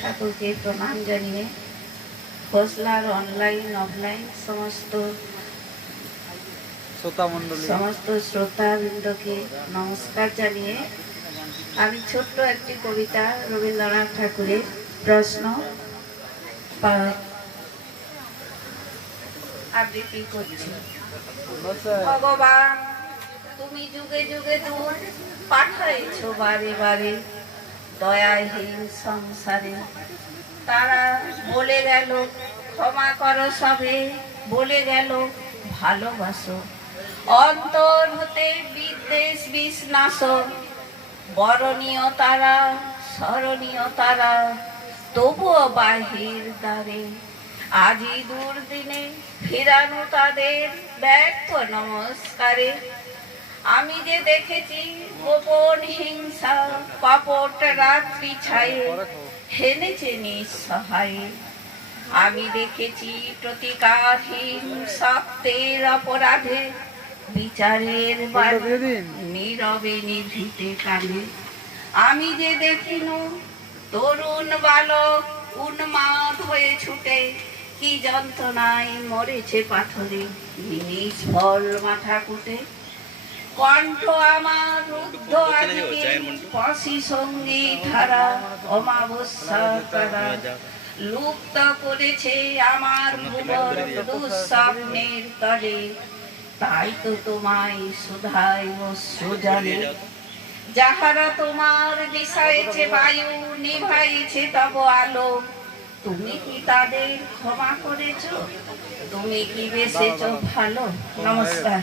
ঠাকুরকে প্রণাম জানিয়ে খোসলার অনলাইন অফলাইন সমস্ত সমস্ত শ্রোতাবৃন্দকে নমস্কার জানিয়ে আমি ছোট্ট একটি কবিতা রবীন্দ্রনাথ ঠাকুরের প্রশ্ন আবৃত্তি করছি। ভগবান তুমি যুগে যুগে দূর পাঠাইছ বারে বারে দয়াহীন সংসারে। তারা বলে গেল, ক্ষমা করো সবে। বলে গেল, ভালোবাসো। অন্তর হতে বিদ্বেষ বিষ্ণাস বরণীয় তারা, স্মরণীয় তারা, তবুও বাহির দ্বারে। আজি দুর্দিনে ফিরানো তাদের ব্যর্থ নমস্কারে। আমি যে দেখেছি গোপন হিংসা কপট রাত্রি ছায়ে হেনেছে নিঃসহায়ে। আমি দেখেছি প্রতিকারহীন সত্যের অপরাধে বিচারের নীরবে নিভৃতে কানে আমি যে দেখিনু তরুণ বালক উন্মাদ হয়ে ছুটে কি যন্ত্রণায় মরেছে পাথরে নিষ্ফল মাথা কুটে। কণ্ঠ আমার রুদ্ধ আজকে পশি সংগীত হারা অমাবস্যা তারা লুপ্ত করেছে আমার দুঃস্বপ্নের তলে। তাই তো তোমায় সুধায় অশ্রু যাহারা তোমার দিশাইছে বায়ু, নিভাইছে তব আলো। তুমি কি তাদের ক্ষমা করেছ? তুমি কি বেসেছো ভালো? নমস্কার।